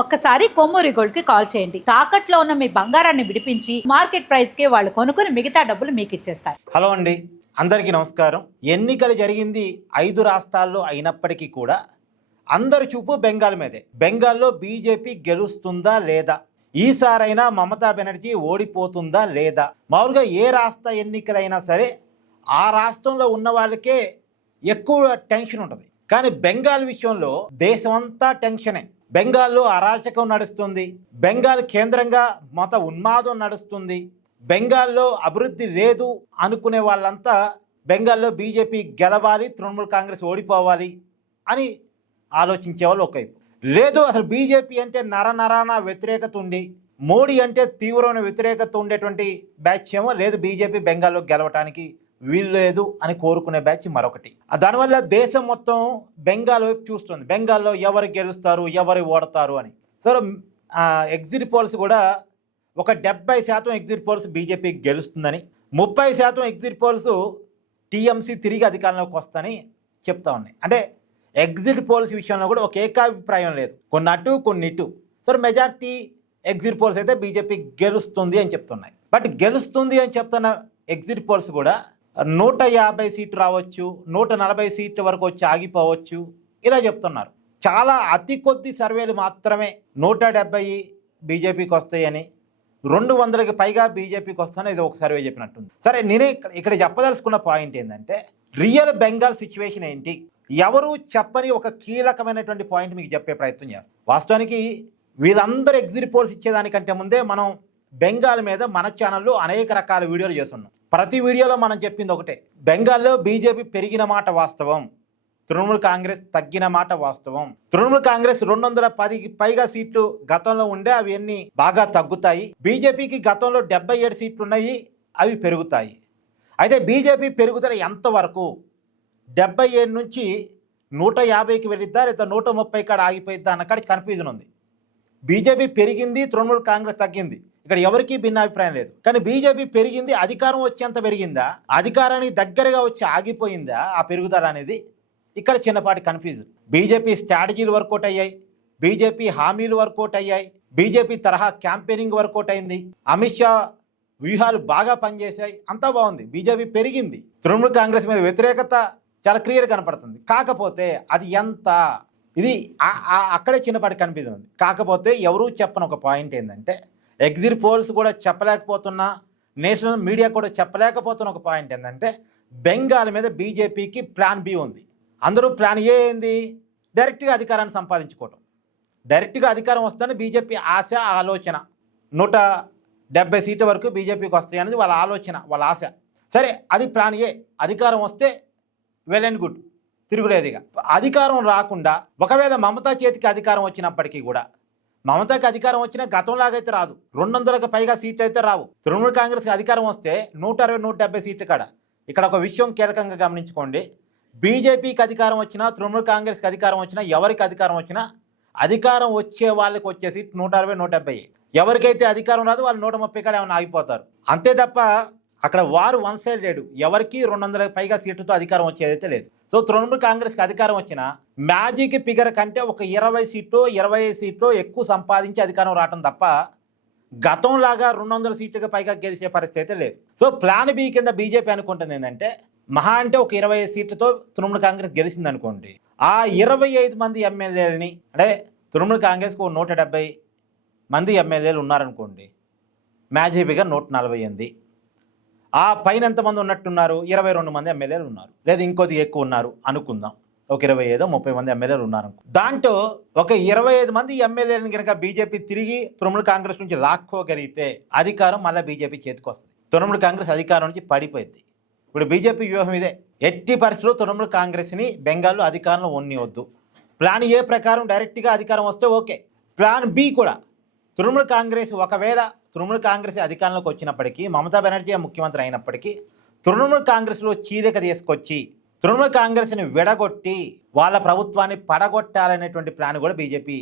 ఒక్కసారి కొమ్మూరి గోల్డ్ కి కాల్ చేయండి. తాకట్లో ఉన్న మీ బంగారాన్ని విడిపించి మార్కెట్ ప్రైస్ కి వాళ్ళు కొనుక్కుని మిగతా డబ్బులు మీకు ఇచ్చేస్తారు. హలో అండి, అందరికీ నమస్కారం. ఎన్నికలు జరిగింది 5 రాష్ట్రాల్లో అయినప్పటికీ కూడా అందరి చూపు బెంగాల్ మీదే. బెంగాల్లో బీజేపీ గెలుస్తుందా లేదా, ఈసారైనా మమతా బెనర్జీ ఓడిపోతుందా లేదా. మామూలుగా ఏ రాష్ట్ర ఎన్నికలైనా సరే ఆ రాష్ట్రంలో ఉన్న వాళ్ళకే ఎక్కువ టెన్షన్ ఉంటుంది. కానీ బెంగాల్ విషయంలో దేశమంతా టెన్షనే. బెంగాల్లో అరాచకం నడుస్తుంది, బెంగాల్ కేంద్రంగా మత ఉన్మాదం నడుస్తుంది, బెంగాల్లో అభివృద్ధి లేదు అనుకునే వాళ్ళంతా బెంగాల్లో బీజేపీ గెలవాలి, తృణమూల్ కాంగ్రెస్ ఓడిపోవాలి అని ఆలోచించే వాళ్ళు ఒకవైపు. లేదు, అసలు బీజేపీ అంటే నరనరాన వ్యతిరేకత ఉండి మోడీ అంటే తీవ్రమైన వ్యతిరేకత ఉండేటువంటి బ్యాచ్ ఏమో లేదు, బీజేపీ బెంగాల్లో గెలవటానికి వీలు లేదు అని కోరుకునే బ్యాచ్ మరొకటి. దానివల్ల దేశం మొత్తం బెంగాల్ వైపు చూస్తుంది, బెంగాల్లో ఎవరు గెలుస్తారు ఎవరు ఓడతారు అని. సో ఎగ్జిట్ పోల్స్ కూడా ఒక 70% ఎగ్జిట్ పోల్స్ బీజేపీకి గెలుస్తుందని, 30% ఎగ్జిట్ పోల్స్ టీఎంసీ తిరిగి అధికారంలోకి వస్తాయని చెప్తా ఉన్నాయి. అంటే ఎగ్జిట్ పోల్స్ విషయంలో కూడా ఒక ఏకాభిప్రాయం లేదు, కొన్ని అటు కొన్ని ఇటు. సో మెజార్టీ ఎగ్జిట్ పోల్స్ అయితే బీజేపీ గెలుస్తుంది అని చెప్తున్నాయి. బట్ గెలుస్తుంది అని చెప్తున్న ఎగ్జిట్ పోల్స్ కూడా 150 సీట్లు రావచ్చు, 140 సీట్ల వరకు వచ్చి ఆగిపోవచ్చు ఇలా చెప్తున్నారు. చాలా అతి కొద్ది సర్వేలు మాత్రమే 170 బీజేపీకి వస్తాయని, 200కి పైగా బీజేపీకి వస్తాయని ఇది ఒక సర్వే చెప్పినట్టుంది. సరే, నేనే ఇక్కడ చెప్పదలుచుకున్న పాయింట్ ఏంటంటే రియల్ బెంగాల్ సిచ్యువేషన్ ఏంటి, ఎవరు చెప్పని ఒక కీలకమైనటువంటి పాయింట్ మీకు చెప్పే ప్రయత్నం చేస్తాం. వాస్తవానికి వీళ్ళందరూ ఎగ్జిట్ పోల్స్ ఇచ్చేదానికంటే ముందే మనం బెంగాల్ మీద మన ఛానల్లో అనేక రకాల వీడియోలు చేస్తున్నాం. ప్రతి వీడియోలో మనం చెప్పింది ఒకటే, బెంగాల్లో బీజేపీ పెరిగిన మాట వాస్తవం, తృణమూల్ కాంగ్రెస్ తగ్గిన మాట వాస్తవం. తృణమూల్ కాంగ్రెస్ 210కి పైగా సీట్లు గతంలో ఉండే, అవి అన్ని బాగా తగ్గుతాయి. బీజేపీకి గతంలో 77 సీట్లు ఉన్నాయి, అవి పెరుగుతాయి. అయితే బీజేపీ పెరుగుదల ఎంతవరకు, 77 నుంచి 150కి వెళ్ళిద్దా లేదా 130 కాడ ఆగిపోయిద్దా అన్నకాడ కన్ఫ్యూజన్ ఉంది. బీజేపీ పెరిగింది, తృణమూల్ కాంగ్రెస్ తగ్గింది, ఇక్కడ ఎవరికీ భిన్నాభిప్రాయం లేదు. కానీ బీజేపీ పెరిగింది, అధికారం వచ్చేంత పెరిగిందా, అధికారానికి దగ్గరగా వచ్చి ఆగిపోయిందా ఆ పెరుగుదల అనేది, ఇక్కడ చిన్నపాటి కన్ఫ్యూజన్. బీజేపీ స్ట్రాటజీలు వర్కౌట్ అయ్యాయి, బీజేపీ హామీలు వర్కౌట్ అయ్యాయి, బీజేపీ తరహా క్యాంపెయినింగ్ వర్కౌట్ అయింది, అమిత్ షా వ్యూహాలు బాగా పనిచేశాయి, అంతా బాగుంది. బీజేపీ పెరిగింది, తృణమూల్ కాంగ్రెస్ మీద వ్యతిరేకత చాలా క్లియర్ కనపడుతుంది. కాకపోతే అది ఎంత, ఇది అక్కడే చిన్నపాటి కన్ఫ్యూజన్ ఉంది. కాకపోతే ఎవరూ చెప్పని ఒక పాయింట్ ఏంటంటే, ఎగ్జిట్ పోల్స్ కూడా చెప్పలేకపోతున్నా, నేషనల్ మీడియా కూడా చెప్పలేకపోతున్న ఒక పాయింట్ ఏంటంటే, బెంగాల్ మీద బీజేపీకి ప్లాన్ బి ఉంది. అందరూ ప్లాన్ ఏ ఏంది, డైరెక్ట్గా అధికారాన్ని సంపాదించుకోవటం. డైరెక్ట్గా అధికారం వస్తుందని బీజేపీ ఆశ, ఆలోచన. 170 సీట్ల వరకు బీజేపీకి వస్తాయి అనేది వాళ్ళ ఆలోచన, వాళ్ళ ఆశ. సరే, అది ప్లాన్ ఏ. అధికారం వస్తే వెల్ అండ్ గుడ్, తిరుగులేదుగా. అధికారం రాకుండా ఒకవేళ మమతా చేతికి అధికారం వచ్చినప్పటికీ కూడా, మమతాకి అధికారం వచ్చినా గతంలాగైతే రాదు, 200కి పైగా సీట్లు అయితే రావు. తృణమూల్ కాంగ్రెస్కి అధికారం వస్తే 160, 170 సీట్లు కాడ. ఇక్కడ ఒక విషయం కీలకంగా గమనించుకోండి, బీజేపీకి అధికారం వచ్చినా, తృణమూల్ కాంగ్రెస్కి అధికారం వచ్చినా, ఎవరికి అధికారం వచ్చినా అధికారం వచ్చే వాళ్ళకి వచ్చే సీట్లు 160, 170. ఎవరికైతే అధికారం రాదు వాళ్ళు 130 కాడ ఏమైనా ఆగిపోతారు, అంతే తప్ప అక్కడ వారు వన్ సైడ్ లేడు. ఎవరికి 200కి పైగా సీట్లతో అధికారం వచ్చేదైతే లేదు. సో తృణమూల్ కాంగ్రెస్కి అధికారం వచ్చిన మ్యాజిక్ ఫిగర్ కంటే ఒక 20 సీట్లు 25 సీట్లు ఎక్కువ సంపాదించి అధికారం రావటం తప్ప గతంలాగా 200 సీట్లకు పైగా గెలిచే పరిస్థితి అయితే లేదు. సో ప్లాన్ బి కింద బీజేపీ అనుకుంటుంది ఏంటంటే, మహా అంటే ఒక 25 సీట్లతో తృణమూల్ కాంగ్రెస్ గెలిచింది అనుకోండి, ఆ 25 మంది ఎమ్మెల్యేలని, అంటే తృణమూల్ కాంగ్రెస్కు 170 మంది ఎమ్మెల్యేలు ఉన్నారనుకోండి, మ్యాజిక్ ఫిగర్ 148. ఆ పైన ఎంతమంది ఉన్నట్టున్నారు, 22 మంది ఎమ్మెల్యేలు ఉన్నారు, లేదా ఇంకొద్ది ఎక్కువ ఉన్నారు అనుకుందాం, ఒక 25, 30 మంది ఎమ్మెల్యేలు ఉన్నారు. దాంట్లో ఒక 25 మంది ఎమ్మెల్యేలను కనుక బీజేపీ తిరిగి తృణమూల్ కాంగ్రెస్ నుంచి లాక్కోగలిగితే అధికారం మళ్ళీ బీజేపీ చేతికి వస్తుంది. తృణమూల్ కాంగ్రెస్ అధికారం నుంచి పడిపోయింది. ఇప్పుడు బీజేపీ వ్యూహం ఇదే, ఎట్టి పరిస్థితుల్లో తృణమూల్ కాంగ్రెస్ని బెంగాల్లో అధికారంలో ఉండనివద్దు. ప్లాన్ ఏ ప్రకారం డైరెక్ట్గా అధికారం వస్తే ఓకే. ప్లాన్ బి కూడా, తృణమూల్ కాంగ్రెస్ ఒకవేళ తృణమూల్ కాంగ్రెస్ అధికారంలోకి వచ్చినప్పటికీ, మమతా బెనర్జీ ముఖ్యమంత్రి అయినప్పటికీ, తృణమూల్ కాంగ్రెస్లో చీలిక తీసుకొచ్చి తృణమూల్ కాంగ్రెస్ని విడగొట్టి వాళ్ళ ప్రభుత్వాన్ని పడగొట్టాలనేటువంటి ప్లాన్ కూడా బీజేపీ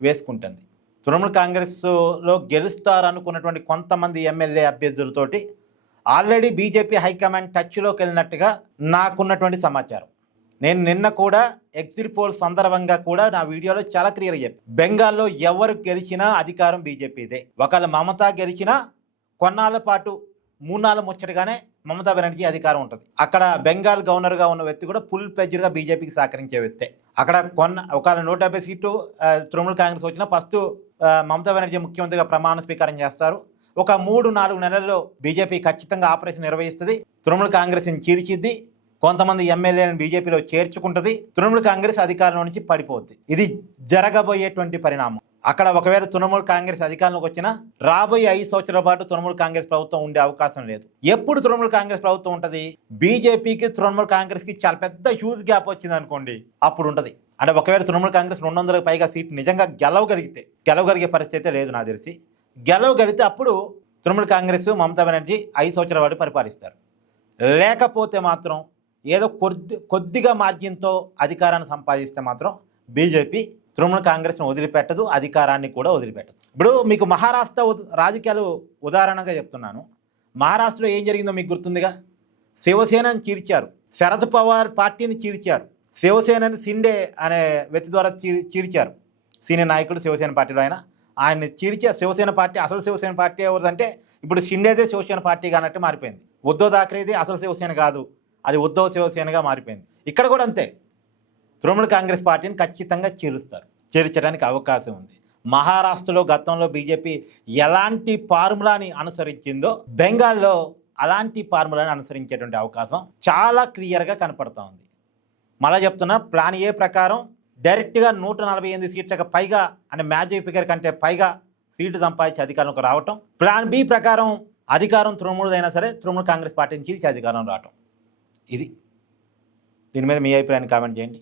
వేసుకుంటుంది. తృణమూల్ కాంగ్రెస్లో గెలుస్తారనుకున్నటువంటి కొంతమంది ఎమ్మెల్యే అభ్యర్థులతోటి ఆల్రెడీ బీజేపీ హైకమాండ్ టచ్లోకి వెళ్ళినట్టుగా నాకున్నటువంటి సమాచారం. నేను నిన్న కూడా ఎగ్జిట్ పోల్ సందర్భంగా కూడా నా వీడియోలో చాలా క్లియర్గా చెప్పాను. బెంగాల్లో ఎవరు గెలిచినా అధికారం బీజేపీదే. ఒకవేళ మమతా గెలిచినా కొన్నాళ్ళ పాటు 3 నాళ్ళ ముచ్చటగానే మమతా బెనర్జీ అధికారం ఉంటుంది. అక్కడ బెంగాల్ గవర్నర్గా ఉన్న వ్యక్తి కూడా ఫుల్ ప్లెడ్జ్డ్గా బీజేపీకి సహకరించే వ్యక్తే. అక్కడ ఒకవేళ 170 సీట్లు తృణమూల్ కాంగ్రెస్ వచ్చినా ఫస్ట్ మమతా బెనర్జీ ముఖ్యమంత్రిగా ప్రమాణ స్వీకారం చేస్తారు. ఒక 3-4 నెలల్లో బీజేపీ ఖచ్చితంగా ఆపరేషన్ నిర్వహిస్తుంది. తృణమూల్ కాంగ్రెస్ని చీల్చిద్ది, కొంతమంది ఎమ్మెల్యేలను బీజేపీలో చేర్చుకుంటుంది, తృణమూల్ కాంగ్రెస్ అధికారం నుంచి పడిపోద్ది. ఇది జరగబోయేటువంటి పరిణామం. అక్కడ ఒకవేళ తృణమూల్ కాంగ్రెస్ అధికారంలోకి వచ్చినా రాబోయే 5 సంవత్సరాల పాటు తృణమూల్ కాంగ్రెస్ ప్రభుత్వం ఉండే అవకాశం లేదు. ఎప్పుడు తృణమూల్ కాంగ్రెస్ ప్రభుత్వం ఉంటుంది? బీజేపీకి తృణమూల్ కాంగ్రెస్కి చాలా పెద్ద హ్యూజ్ గ్యాప్ వచ్చింది అనుకోండి, అప్పుడు ఉంటుంది. అంటే ఒకవేళ తృణమూల్ కాంగ్రెస్ 200కి పైగా సీట్లు నిజంగా గెలవగలిగే పరిస్థితి లేదు నాకు తెలిసి. గెలవగలిగితే అప్పుడు తృణమూల్ కాంగ్రెస్ మమతా బెనర్జీ 5 సంవత్సరాల పాటు పరిపాలిస్తారు. లేకపోతే మాత్రం ఏదో కొద్దిగా మార్జిన్తో అధికారాన్ని సంపాదిస్తే మాత్రం బీజేపీ తృణమూల్ కాంగ్రెస్ను వదిలిపెట్టదు, అధికారాన్ని కూడా వదిలిపెట్టదు. ఇప్పుడు మీకు మహారాష్ట్ర రాజకీయాలు ఉదాహరణగా చెప్తున్నాను. మహారాష్ట్రలో ఏం జరిగిందో మీకు గుర్తుందిగా. శివసేనని చీల్చారు, శరద్ పవార్ పార్టీని చీల్చారు, శివసేనని సిండే అనే వ్యక్తి ద్వారా చీల్చారు. సీనియర్ నాయకుడు శివసేన పార్టీలో ఆయన్ని చీల్చారు. శివసేన పార్టీ అసలు శివసేన పార్టీ ఎవరిదంటే ఇప్పుడు షిండేదే శివసేన పార్టీగా అన్నట్టు మారిపోయింది. ఉద్ధవ్ థాకరేది అసలు శివసేన కాదు, అది ఉద్ధవ్ శివసేనగా మారిపోయింది. ఇక్కడ కూడా అంతే. తృణమూల్ కాంగ్రెస్ పార్టీని ఖచ్చితంగా చేర్చడానికి అవకాశం ఉంది. మహారాష్ట్రలో గతంలో బీజేపీ ఎలాంటి ఫార్ములాని అనుసరించిందో బెంగాల్లో అలాంటి ఫార్ములాని అనుసరించేటువంటి అవకాశం చాలా క్లియర్గా కనపడుతూ ఉంది. మళ్ళీ చెప్తున్నా, ప్లాన్ ఏ ప్రకారం డైరెక్ట్గా 148 సీట్లకు పైగా అంటే మ్యాజిక్ ఫిగర్ కంటే పైగా సీటు సంపాదించి అధికారంలోకి రావటం. ప్లాన్ బి ప్రకారం అధికారం తృణమూల్ అయినా సరే తృణమూల్ కాంగ్రెస్ పార్టీ నుంచి అధికారం రావటం. ఇది దీని మీద మీ అభిప్రాయాన్ని కామెంట్ చేయండి.